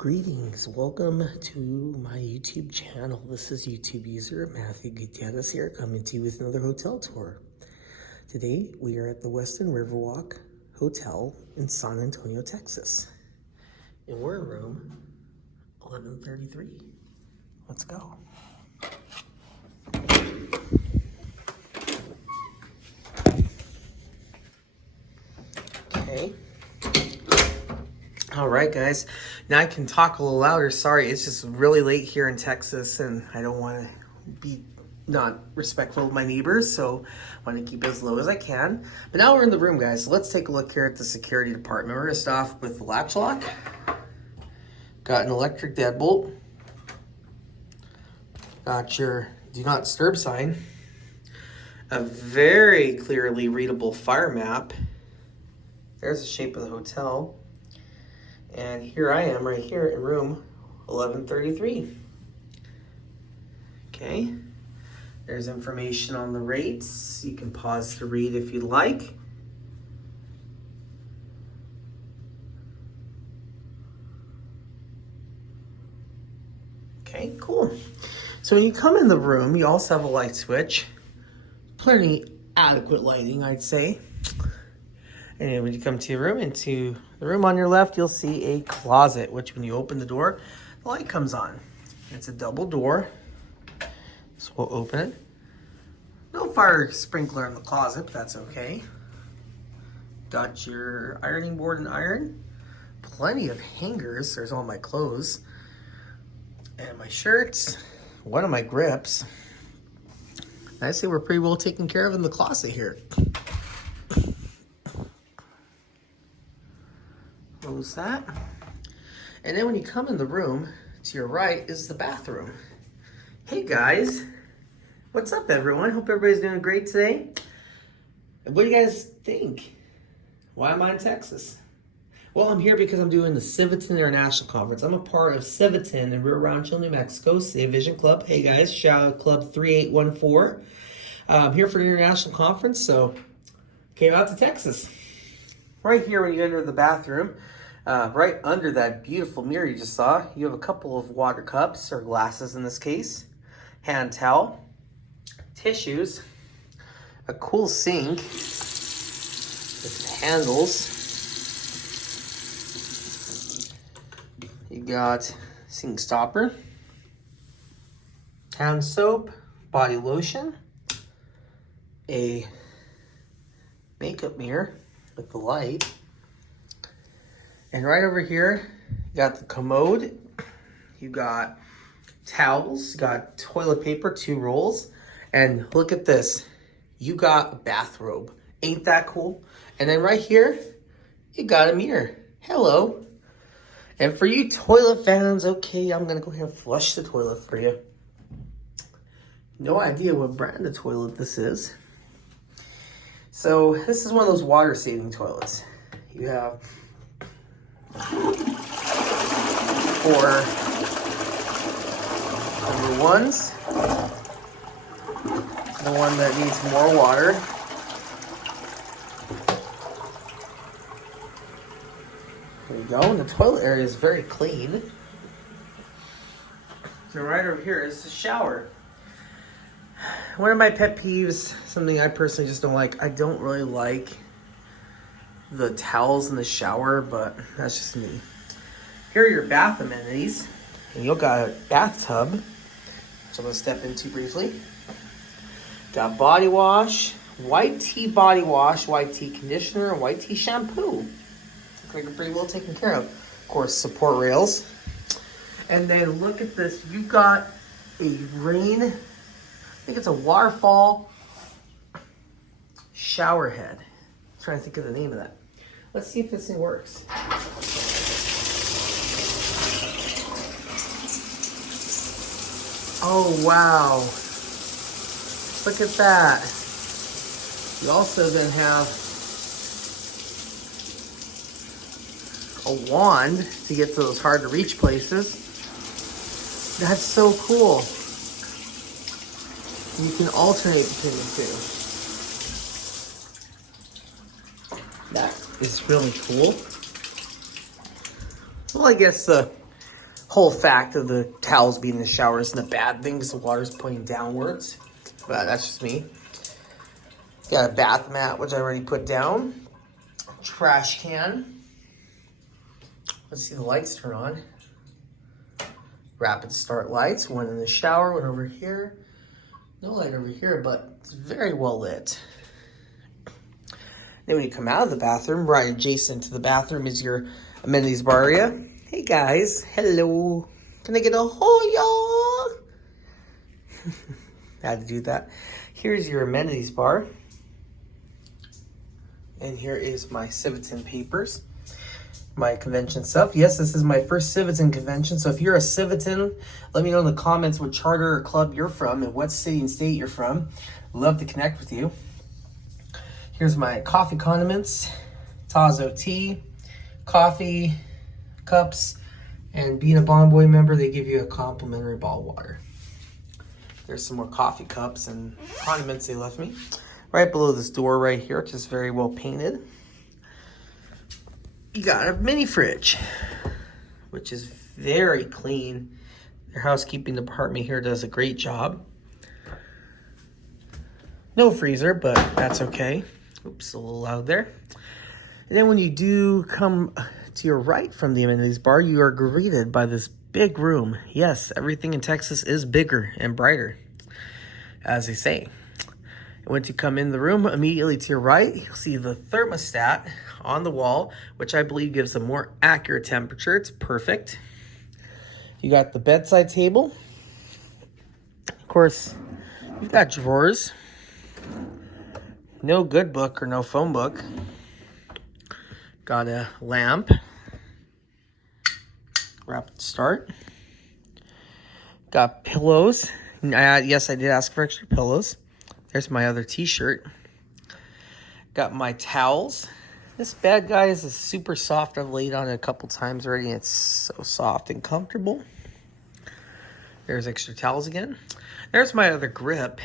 Greetings. Welcome to my YouTube channel. This is YouTube user Matthew Gutierrez here, coming to you with another hotel tour. Today, we are at the Westin Riverwalk Hotel in San Antonio, Texas. And we're in room 1133. Let's go. Okay. All right, guys. Now I can talk a little louder. Sorry, it's just really late here in Texas, and I don't want to be not respectful of my neighbors, so I want to keep it as low as I can. But now we're in the room, guys. So let's take a look here at the security department. We're going to start off with the latch lock. Got an electric deadbolt. Got your do not disturb sign. A very clearly readable fire map. There's the shape of the hotel. And here I am right here in room 1133. Okay, there's information on the rates. You can pause to read if you'd like. Okay, cool. So when you come in the room, you also have a light switch. Plenty adequate lighting, I'd say. And when you come to your room, into the room on your left, you'll see a closet, which when you open the door, the light comes on. It's a double door, so we'll open it. No fire sprinkler in the closet, but that's okay. Got your ironing board and iron. Plenty of hangers. There's all my clothes and my shirts. One of my grips. I'd say we're pretty well taken care of in the closet here. Close that. And then when you come in the room, to your right is the bathroom. Hey guys, what's up everyone? Hope everybody's doing great today. What do you guys think? Why am I in Texas? Well, I'm here because I'm doing the Civitan International Conference. I'm a part of Civitan in Rio Rancho, New Mexico, Save Vision Club. Hey guys, Shoutout Club 3814. I'm here for the International Conference, so came out to Texas. Right here when you enter the bathroom, right under that beautiful mirror you just saw, you have a couple of water cups, or glasses in this case, hand towel, tissues, a cool sink with handles. You got sink stopper, hand soap, body lotion, a makeup mirror with the light. And right over here, you got the commode, you got towels, you got toilet paper, 2 rolls, and look at this, you got a bathrobe. Ain't that cool? And then right here, you got a mirror. Hello. And for you toilet fans, okay, I'm gonna go ahead and flush the toilet for you. No idea what brand of toilet this is. So this is one of those water saving toilets. You have 4 number ones, the one that needs more water. There you go, and the toilet area is very clean. So right over here is the shower. One of my pet peeves, something I personally just don't like, I don't really like the towels in the shower, but that's just me. Here are your bath amenities. And you've got a bathtub, which I'm going to step into briefly. Got body wash, white tea body wash, white tea conditioner, and white tea shampoo. Looks like you're pretty well taken care of. Of course, support rails. And then look at this. You've got a rain, I think it's a waterfall shower head. I'm trying to think of the name of that. Let's see if this thing works. Oh, wow. Look at that. You also then have a wand to get to those hard to reach places. That's so cool. You can alternate between the two. That is really cool. Well, I guess the whole fact of the towels being in the shower isn't a bad thing because the water's pointing downwards. But that's just me. Got a bath mat, which I already put down. Trash can. Let's see the lights turn on. Rapid start lights. One in the shower, one over here. No light over here, but it's very well lit. Then when you come out of the bathroom, right adjacent to the bathroom is your amenities bar area. Hey guys, hello. Can I get a hoya? I had to do that. Here's your amenities bar. And here is my Civitan papers. My convention stuff. Yes, this is my first Civitan convention. So if you're a Civitan, let me know in the comments what charter or club you're from and what city and state you're from. Love to connect with you. Here's my coffee condiments, Tazo tea, coffee, cups, and being a Bond Boy member, they give you a complimentary bottle of water. There's some more coffee cups and condiments they left me. Right below this door right here, which is very well painted. You got a mini fridge, which is very clean. Their housekeeping department here does a great job. No freezer, but that's okay. Oops, a little loud there. And then when you do come to your right from the amenities bar, you are greeted by this big room. Yes, everything in Texas is bigger and brighter, as they say. Once you come in the room, immediately to your right, you'll see the thermostat on the wall, which I believe gives a more accurate temperature. It's perfect. You got the bedside table. Of course, you've got drawers. No good book or no phone book. Got a lamp. Rapid start. Got pillows. Yes, I did ask for extra pillows. There's my other t-shirt. Got my towels. This bad guy is super soft. I've laid on it a couple times already. And it's so soft and comfortable. There's extra towels again. There's my other grip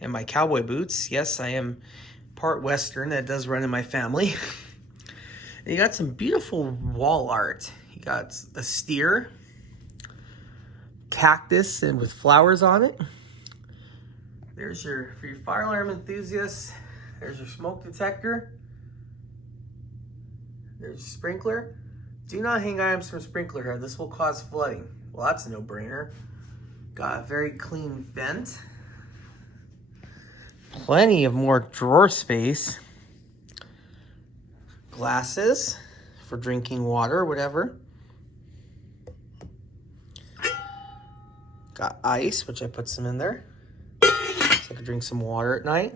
and my cowboy boots. Yes, I am part Western. That does run in my family. And you got some beautiful wall art. You got a steer, cactus, and with flowers on it. There's for your fire alarm enthusiasts, there's your smoke detector. There's your sprinkler. Do not hang items from sprinkler head. This will cause flooding. Well, that's a no-brainer. Got a very clean vent. Plenty of more drawer space. Glasses for drinking water or whatever. Got ice, which I put some in there. I could drink some water at night.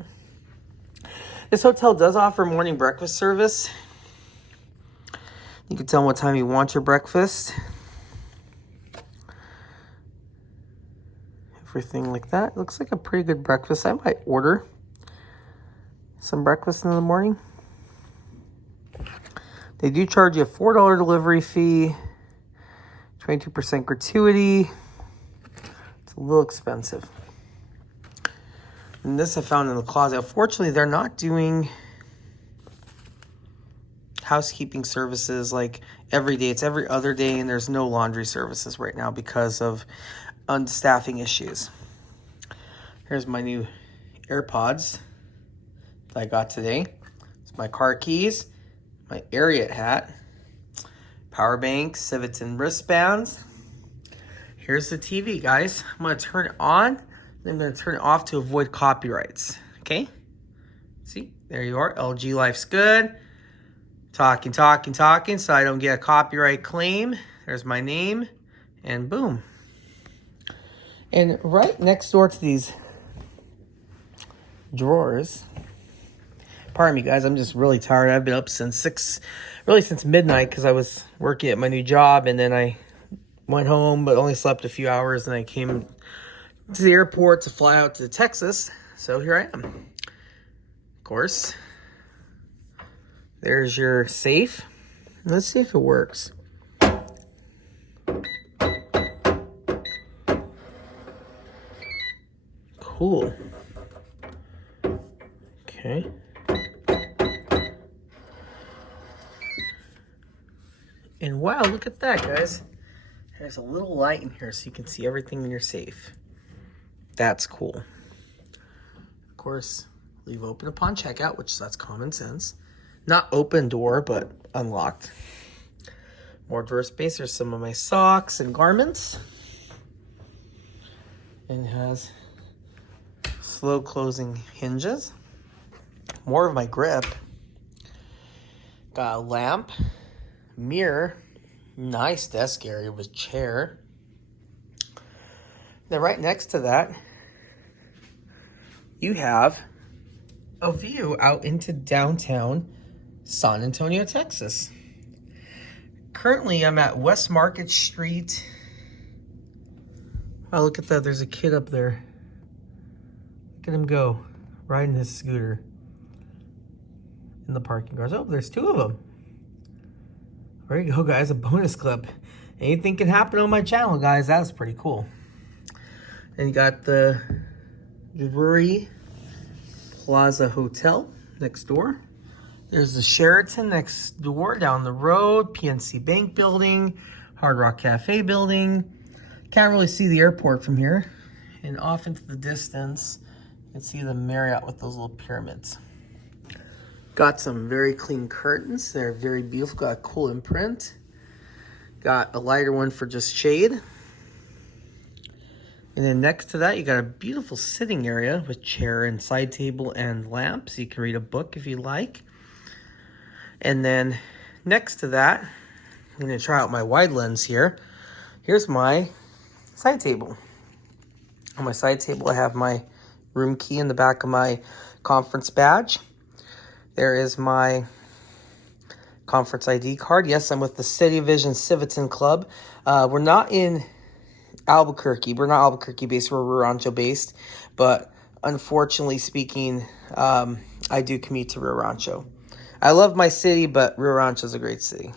This hotel does offer morning breakfast service. You can tell them what time you want your breakfast. Everything like that. Looks like a pretty good breakfast. I might order some breakfast in the morning. They do charge you a $4 delivery fee, 22% gratuity. It's a little expensive. And this I found in the closet. Unfortunately, they're not doing housekeeping services like every day. It's every other day, and there's no laundry services right now because of unstaffing issues. Here's my new AirPods that I got today. It's my car keys, my Ariat hat, power bank, Civitan wristbands. Here's the TV, guys. I'm going to turn it on. I'm going to turn it off to avoid copyrights. Okay? See? There you are. LG Life's Good. Talking, so I don't get a copyright claim. There's my name. And boom. And right next door to these drawers. Pardon me, guys. I'm just really tired. I've been up since midnight because I was working at my new job. And then I went home but only slept a few hours. And I came to the airport to fly out to Texas. So here I am. Of course. There's your safe. Let's see if it works. Cool. Okay. And wow, look at that, guys. There's a little light in here so you can see everything in your safe. That's cool. Of course, leave open upon checkout, which that's common sense. Not open door, but unlocked. More drawer space. There's some of my socks and garments. And it has slow closing hinges. More of my grip. Got a lamp, mirror, nice desk area with chair. Then right next to that, you have a view out into downtown San Antonio, Texas. Currently, I'm at West Market Street. Oh, look at that. There's a kid up there. Look at him go, riding his scooter in the parking garage. Oh, there's two of them. There you go, guys. A bonus clip. Anything can happen on my channel, guys. That's pretty cool. And you got the Drury Plaza Hotel next door. There's the Sheraton next door down the road. PNC Bank building. Hard Rock Cafe building. Can't really see the airport from here. And off into the distance, you can see the Marriott with those little pyramids. Got some very clean curtains. They're very beautiful. Got a cool imprint. Got a lighter one for just shade. And then next to that, you got a beautiful sitting area with chair and side table and lamp, so you can read a book if you like. And then next to that, I'm going to try out my wide lens here. Here's my side table. On my side table, I have my room key in the back of my conference badge. There is my conference ID card. Yes, I'm with the City Vision Civitan Club. We're not in Albuquerque. We're not Albuquerque based. We're Rio Rancho based. But unfortunately speaking, I do commute to Rio Rancho. I love my city, but Rio Rancho is a great city.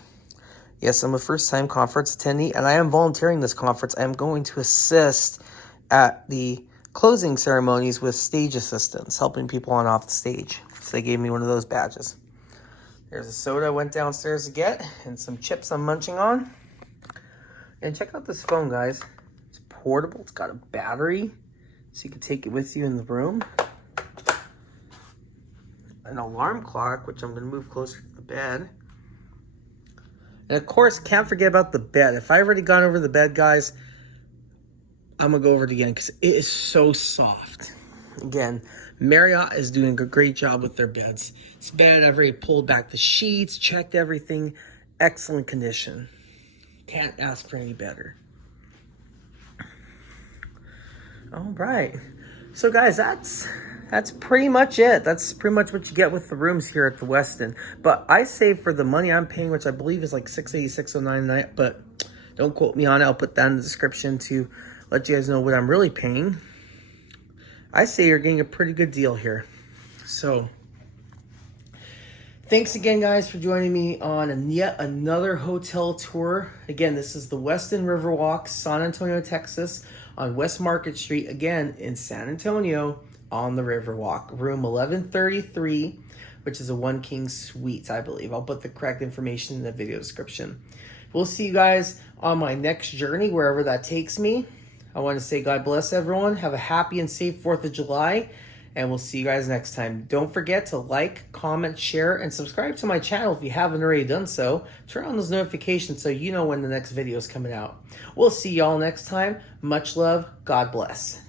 Yes, I'm a first-time conference attendee, and I am volunteering this conference. I am going to assist at the closing ceremonies with stage assistants, helping people on off the stage. So they gave me one of those badges. There's a soda I went downstairs to get, and some chips I'm munching on. And check out this phone, guys. It's portable. It's got a battery, so you can take it with you in the room. An alarm clock, which I'm going to move closer to the bed. And of course, can't forget about the bed. If I've already gone over the bed, guys, I'm going to go over it again because it is so soft. Again, Marriott is doing a great job with their beds. This bed, I've already pulled back the sheets, checked everything. Excellent condition. Can't ask for any better. All right. So, guys, that's pretty much it. That's pretty much what you get with the rooms here at the Westin. But I say for the money I'm paying, which I believe is like $686.09 a night, but don't quote me on it. I'll put that in the description to let you guys know what I'm really paying. I say you're getting a pretty good deal here. So, thanks again, guys, for joining me on yet another hotel tour. Again, this is the Westin Riverwalk, San Antonio, Texas, on West Market Street, again, in San Antonio, on the Riverwalk. Room 1133, which is a One King Suite, I believe. I'll put the correct information in the video description. We'll see you guys on my next journey, wherever that takes me. I want to say God bless everyone. Have a happy and safe 4th of July. And we'll see you guys next time. Don't forget to like, comment, share, and subscribe to my channel if you haven't already done so. Turn on those notifications so you know when the next video is coming out. We'll see y'all next time. Much love. God bless.